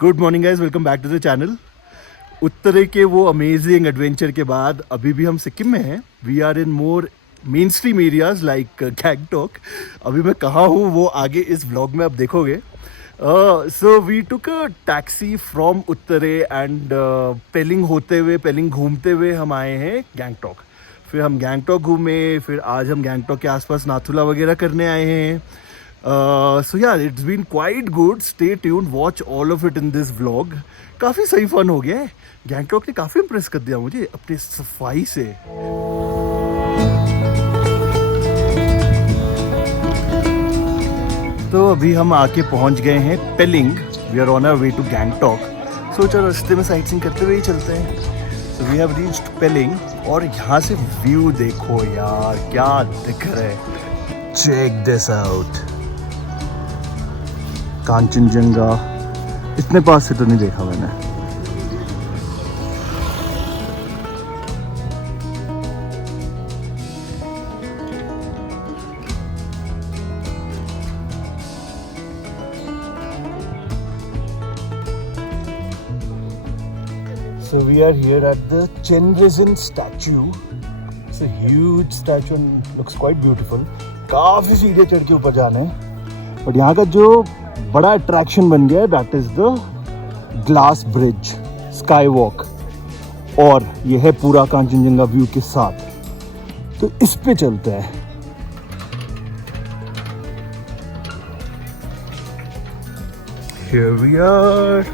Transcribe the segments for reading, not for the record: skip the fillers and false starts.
Good morning guys, welcome back to the channel. Uttarey के वो amazing adventure के बाद अभी भी हम सिक्किम में हैं। We are in more mainstream areas like Gangtok. अभी मैं कहाँ हूँ वो आगे इस व्लॉग में आप देखोगे। So we took a taxi from Uttarey and Pelling होते हुए, पेलिंग घूमते हुए हम आए हैं गैंगटॉक। फिर हम गैंगटॉक घूमे, फिर आज हम गैंगटॉक के आसपास नाथुला वगैरह करने आए हैं। So yeah, it's been quite good. Stay tuned, watch all of it in this vlog. काफ़ी सही फन हो गया है। गैंगटॉक ने काफ़ी इम्प्रेस कर दिया मुझे अपनी सफाई से। तो अभी हम आके पहुंच गए हैं Pelling. We are on our way to Gangtok. सोचा रास्ते में साइट सीइंग करते हुए ही चलते हैं। So we have reached पेलिंग और यहाँ से व्यू देखो यार, क्या दिख रहा है। Check this out. कांचनजंगा इतने पास से तो नहीं देखा मैंने। So we are here at the Chenrezig statue. It's a huge statue and looks quite beautiful. काफी सीढ़ियाँ चढ़ के ऊपर जाने हैं। और यहाँ का जो बड़ा अट्रैक्शन बन गया है that is the glass bridge sky walk, और यह है पूरा कांचनजंगा व्यू के साथ। तो इस पे चलते हैं। Here we are.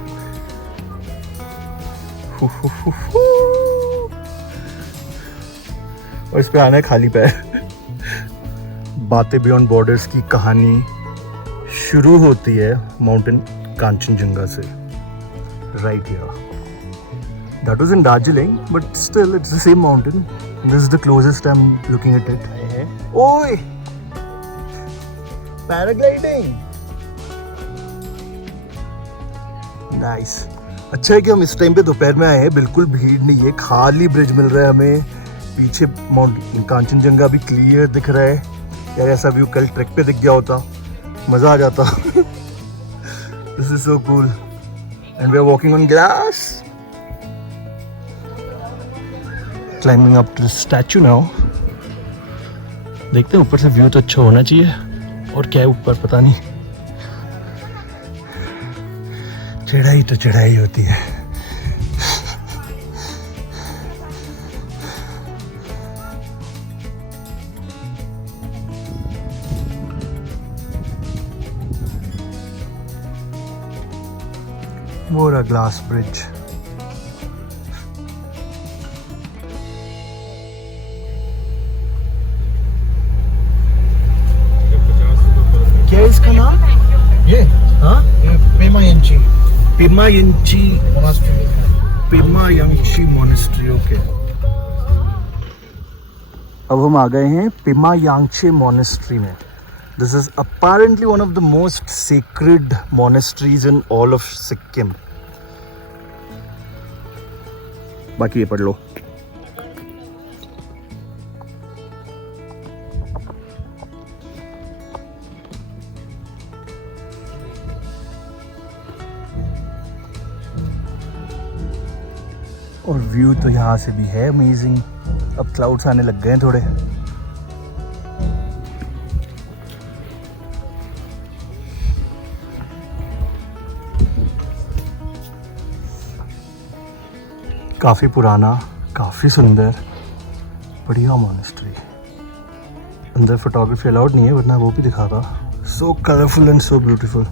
और इस पे आना है खाली पैर। बातें बियॉन्ड बॉर्डर्स की कहानी शुरू होती है माउंटेन कांचनजंगा से, right here. That was in Darjeeling but still it's the same mountain. This is the closest I am looking at it. ओए पैराग्लाइडिंग, नाइस। अच्छा है कि हम इस टाइम पे दोपहर में आए हैं, बिल्कुल भीड़ नहीं है, खाली ब्रिज मिल रहा है हमें। पीछे माउंटेन कांचनजंगा भी क्लियर दिख रहा है। यार ऐसा व्यू कल ट्रैक पे दिख गया होता, मजा आ जाता। This is so cool and we are walking on glass, climbing up to the statue now. देखते हैं, ऊपर से व्यू तो अच्छा होना चाहिए, और क्या है ऊपर पता नहीं। चढ़ाई तो चढ़ाई होती है। What a glass bridge. क्या है इसका नाम? ये हाँ, पेमायंची मोनेस्ट्री। ओके, अब हम आ गए हैं पेमायांगचे मोनेस्ट्री में। This is apparently one of the most sacred monasteries in all of Sikkim. बाकी ये पढ़ लो। और व्यू तो यहाँ से भी है अमेजिंग। अब क्लाउड्स आने लग गए हैं थोड़े। काफ़ी पुराना, काफ़ी सुंदर, बढ़िया मोनेस्ट्री। अंदर फोटोग्राफी अलाउड नहीं है, वरना वो भी दिखाता। सो कलरफुल एंड सो ब्यूटीफुल।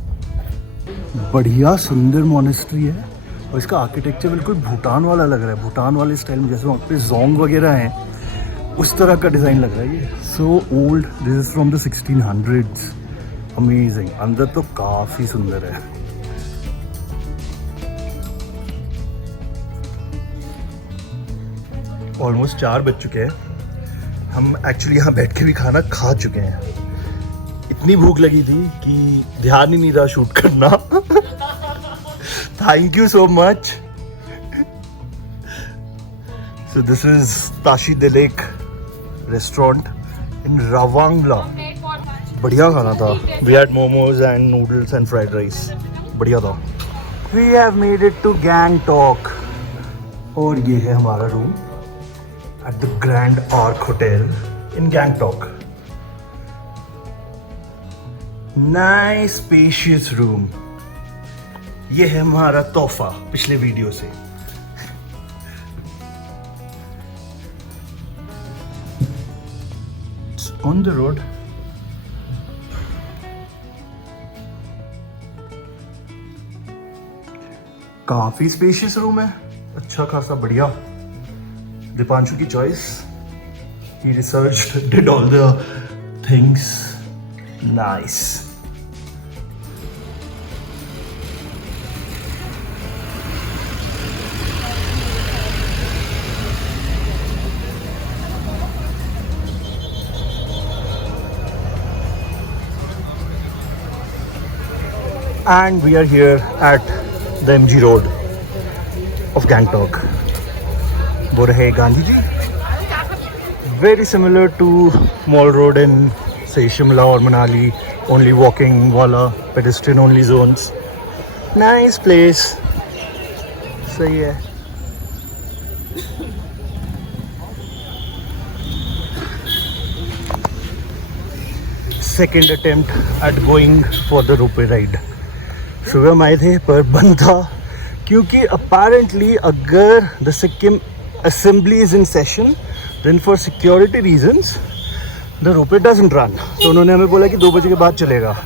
बढ़िया सुंदर मोनेस्ट्री है, और इसका आर्किटेक्चर बिल्कुल भूटान वाला लग रहा है। भूटान वाले स्टाइल में, जैसे वहाँ पे जोंग वगैरह हैं, उस तरह का डिज़ाइन लग रहा है ये। So old, this is from the 1600s। Amazing. अंदर तो काफ़ी सुंदर है। ऑलमोस्ट 4 बज चुके हैं। हम एक्चुअली यहाँ बैठ के भी खाना खा चुके हैं। इतनी भूख लगी थी कि ध्यान ही नहीं रहा शूट करना। Thank you so much. So this is Tashi Delek restaurant in Ravangla. बढ़िया खाना था। We had momos and noodles and fried rice, बढ़िया था। We have made it to Gangtok. और ये है हमारा room at the Grand Arc Hotel in Gangtok. Nice spacious room. ये है हमारा तोहफा पिछले वीडियो से. It's on the road. काफी स्पेशियस रूम है, अच्छा खासा बढ़िया. दीपांशु की choice. He researched, did all the things. Nice. And we are here at the MG Road of Gangtok. वो रहे Gandhi ji. Very similar to Mall Road in say Shimla or Manali. Only walking wala, pedestrian only zones. Nice place. सही है. Second attempt at going for the rope ride. सुबह हम आए थे पर बंद था क्योंकि अपेरेंटली अगर the Sikkim assembly is in session then for security reasons the ropeway doesn't run. तो उन्होंने हमें बोला कि 2 बजे के बाद चलेगा.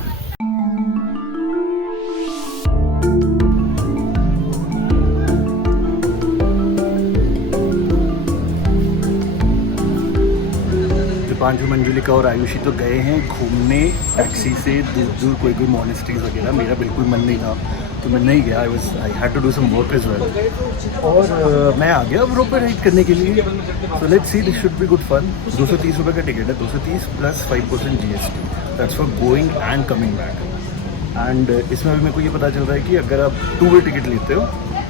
दीपांशु, मंजुलिका और आयुषी तो गए हैं घूमने टैक्सी से दूर दूर कोई मॉनेस्ट्रीज वगैरह. मेरा बिल्कुल मन नहीं था तो मैं नहीं गया. I had to do some work as well. और मैं आ गया रोपवे राइड करने के लिए. So let's see, this should be good fun. 230 रुपये का टिकट है. 230 plus 5% GST. That's for going and coming back. And इसमें अभी मेरे को ये पता चल रहा है कि अगर आप 2 वे टिकट लेते हो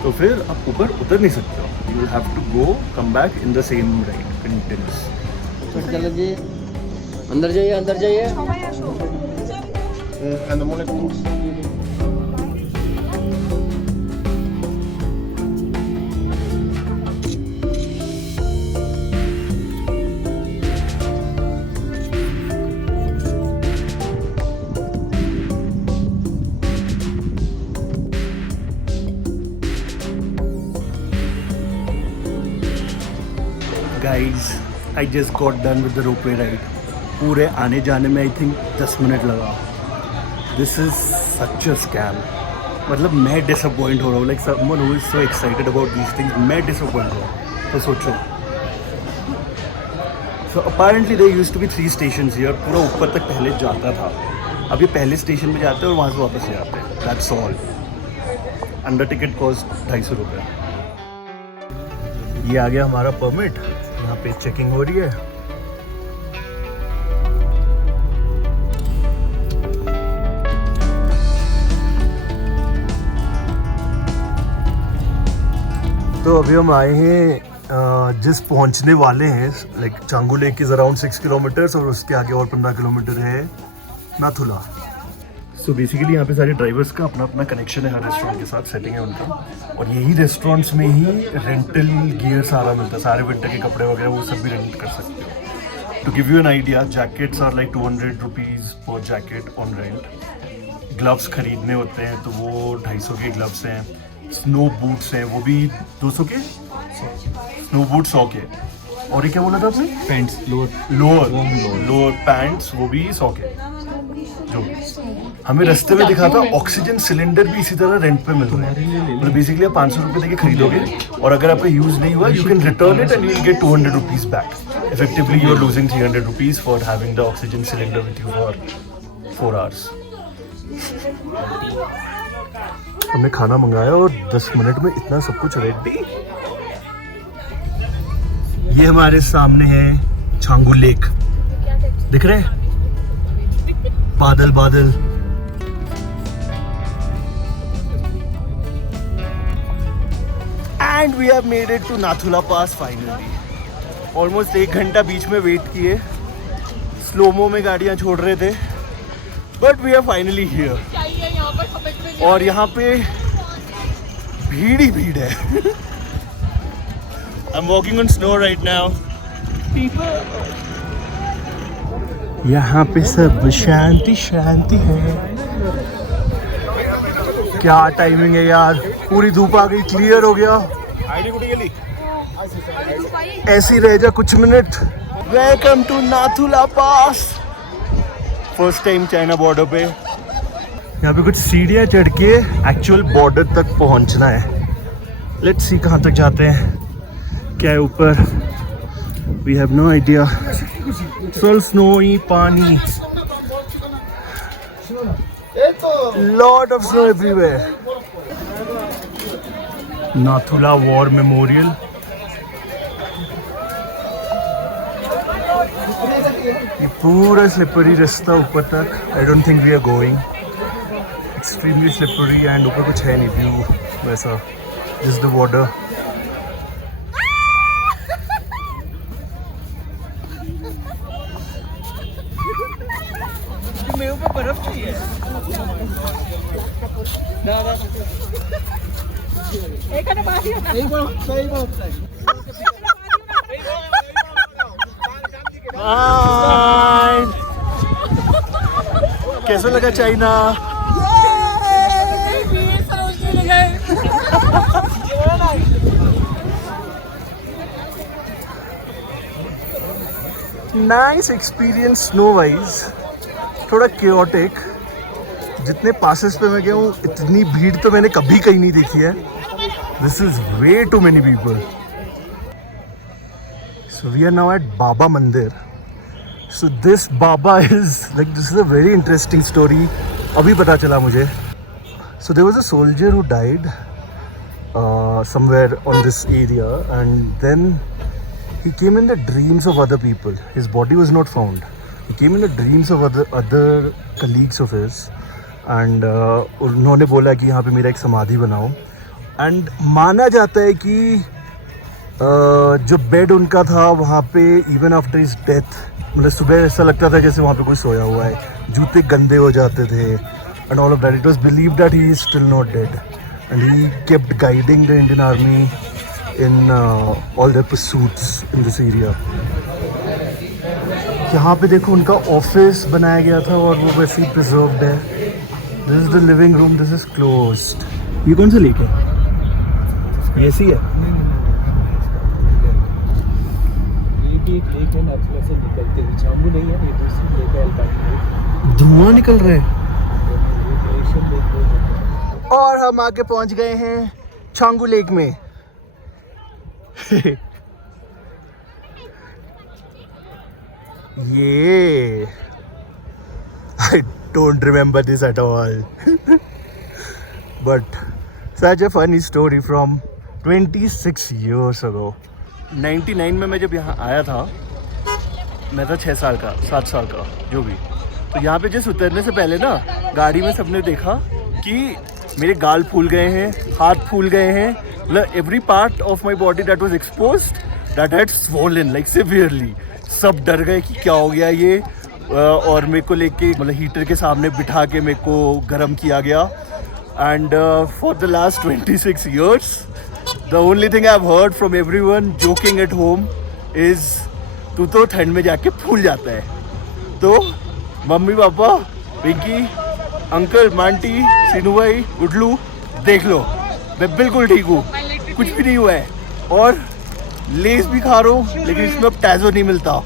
तो फिर आप ऊपर उतर नहीं सकते हो. You will have to go come back in the same ride continuous. अंदर जाइए, अंदर जाइए. Guys, I just got done with the ropeway ride. पूरे आने जाने में आई थिंक 10 मिनट लगा. This is such a scam. मतलब मैं डिसअपॉइंट हो रहा हूँ. Like someone who is so excited about these things. मैं डिसअपॉइंट हो रहा हूँ. तो सोचो. So apparently there used to be 3 stations here. पूरा ऊपर तक पहले जाता था. अब ये पहले स्टेशन में जाते हैं और वहाँ से वापस ले आते हैं. That's all. Under ticket cost 250 रुपये. ये आ गया हमारा परमिट. यहाँ पे चेकिंग हो रही है. तो अभी हम आए हैं जिस पहुंचने वाले हैं. Like Changu lake is around 6 kilometres और उसके आगे और 15 किलोमीटर है नाथुला. सो बेसिकली यहाँ पे सारे ड्राइवर्स का अपना अपना कनेक्शन है हर रेस्टोरेंट के साथ. सेटिंग है उनका. और यही रेस्टोरेंट्स में ही रेंटल गियर सारा मिलता है. सारे विंटर के कपड़े वगैरह वो सब भी रेंट कर सकते हो. To give you an idea, jackets are like 200 rupees per jacket on rent. Gloves खरीदने होते हैं तो वो 250 के ग्लव्स हैं. स्नो बूट्स हैं वो भी 200 के. स्नो बूट 100 के. और ये क्या बोला था आपने? पैंट्स, लोअर पैंट्स वो भी 100 के. जो हमें रास्ते में दिखा था ऑक्सीजन सिलेंडर भी इसी तरह रेंट पे मिल रहा है. मतलब बेसिकली आप 500 रुपये देके खरीदोगे और अगर आपका यूज नहीं हुआ you can return it and you will get 200 rupees back. Effectively you are losing 300 rupees for having the oxygen cylinder with you for 4 hours. हमने खाना मंगाया और 10 मिनट में इतना सब कुछ रेडी. ये हमारे सामने है छांगू लेक. दिख रहे हैं बादल बादल. And we have made it to Nathula pass finally. Almost 1 घंटा बीच में वेट किए. स्लोमो में गाड़ियां छोड़ रहे थे but we are finally here. और यहाँ पे भीड़ ही भीड़ है. I'm walking on snow right now. यहाँ पे सब शांति शांति है. क्या टाइमिंग है यार, पूरी धूप आ गई, क्लियर हो गया. ऐसी रह जा कुछ minute. Welcome to Nathula pass. First time China border पे. यहाँ पे कुछ सीढ़ियाँ चढ़ के एक्चुअल बॉर्डर तक पहुँचना है. लेट्स सी कहाँ तक जाते हैं, क्या है ऊपर. We have no idea. सोल स्नोई पानी. Lot of snow everywhere. Nathula war memorial. ये पूरा स्लिपरी रास्ता ऊपर तक. I don't think we are going. Extremely slippery and ऊपर कुछ है नहीं व्यू वैसा. This the border. मेरे ऊपर बर्फ चाहिए. कैसा लगा China? Nice experience snow wise. थोड़ा chaotic. जितने पासेस पे मैं गया हूँ इतनी भीड़ तो मैंने कभी कहीं नहीं देखी है. This is way too many people. So we are now at Baba Mandir. So this Baba is like, this is a very interesting story. अभी पता चला मुझे. So there was a soldier who died somewhere on this area, and then he came in the dreams of other people. His body was not found. He came in the dreams of other colleagues of his, and उन्होंने बोला कि यहाँ पे मेरा एक समाधि बनाओ. And माना जाता है कि जो बेड उनका था वहाँ पे इवन आफ्टर हिज डेथ, मतलब सुबह ऐसा लगता था जैसे वहाँ पे कोई सोया हुआ है. जूते गंदे हो जाते थे and all of that. It was believed that he is still not dead, and he kept guiding the Indian army in all their pursuits in this area. यहाँ पे देखो उनका ऑफिस बनाया गया था और वो वैसे ही प्रिजर्व्ड है. This is the living room. This is closed. ये कौन सा लेक है? ये सी है. ये भी एक लेक है नाथुला से निकलते हुए. चांगू नहीं है, ये दूसरी लेक है अल्पाइन. धुआं निकल रहा है. और हम आगे पहुंच गए हैं चांगू लेक में. ये I don't remember this at all. But such a funny story from 26 years ago. 99 में मैं जब यहाँ आया था, मैं था 6 साल का, 7 साल का, जो भी. तो यहाँ पे जस्ट उतरने से पहले ना गाड़ी में सबने देखा कि मेरे गाल फूल गए हैं, हाथ फूल गए हैं. मतलब every part of my body that was exposed, that had swollen like severely. सब डर गए कि क्या हो गया ये. और मेरे को लेके मतलब हीटर के सामने बिठा के मेरे को गर्म किया गया. And for the last 26 years the only thing I've heard from everyone joking at home is तू तो ठंड में जाके फूल जाता है. तो मम्मी पापा, पिंकी, अंकल, मांटी, सीनू भाई, गुडलू, देख लो मैं बिल्कुल ठीक हूँ, कुछ भी नहीं हुआ है. और लेस भी खा रहा हूँ लेकिन इसमें अब टैजो नहीं मिलता.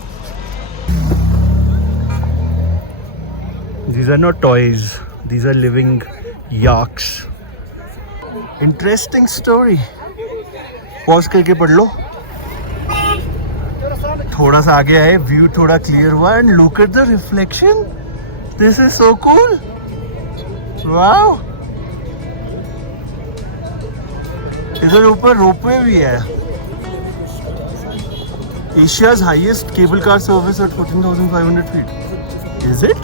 These are not toys. These are living yaks. Interesting story. Pause करके पढ़ लो. थोड़ा सा आगे आए, व्यू थोड़ा क्लियर हुआ. And look at the reflection. This is so cool. Wow. इधर ऊपर रोपवे भी है. Asia's highest cable car service at 14,500 feet. Is it?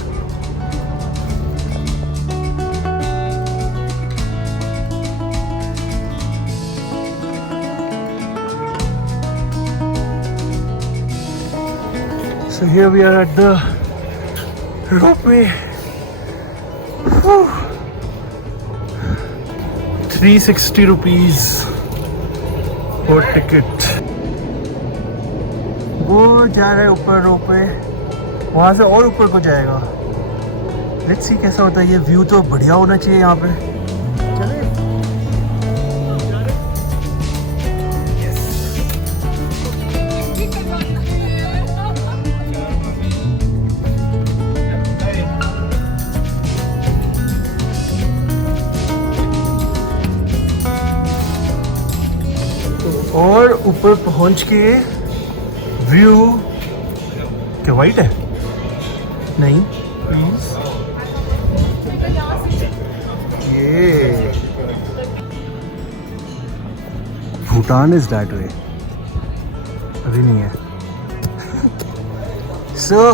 So here we are at the ropeway. 360 rupees for ticket. वो जा रहा है ऊपर रोपवे, वहाँ से और ऊपर को जाएगा। लेट्स सी कैसा होता है। ये व्यू तो बढ़िया होना चाहिए यहाँ पे। चले और ऊपर पहुंच के व्यू क्या वाइट है? नहीं प्लीज, ये भूटान इज दैट वे, अभी नहीं है। So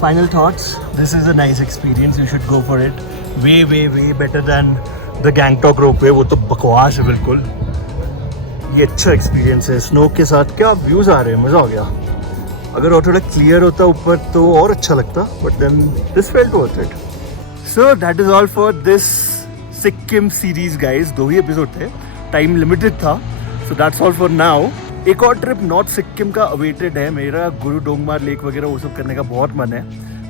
final thoughts, this is a nice experience, you should go for it. Way way way better than the Gangtok ropeway, वो तो बकवास है बिल्कुल। ये अच्छा एक्सपीरियंस है। स्नो के साथ क्या व्यूज आ रहे हैं, मजा आ गया। अगर और थोड़ा क्लियर होता ऊपर तो और अच्छा लगता, but then this felt worth it. So that is all for this Sikkim series guys. 2 ही एपिसोड थे, टाइम लिमिटेड था, so that's all for now. एक और ट्रिप नॉर्थ सिक्किम का अवेटेड है मेरा। गुरु डोंगमार लेक वगैरह वो सब करने का बहुत मन है,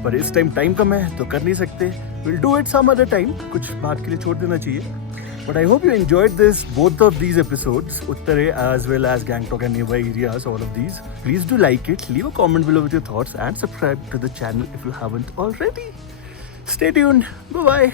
पर इस टाइम कम है तो कर नहीं सकते। Will do it some other time, कुछ बात के लिए छोड़ देना चाहिए। But I hope you enjoyed both of these episodes, Uttare as well as Gangtok and nearby areas, all of these. Please do like it, leave a comment below with your thoughts and subscribe to the channel if you haven't already. Stay tuned. Bye-bye.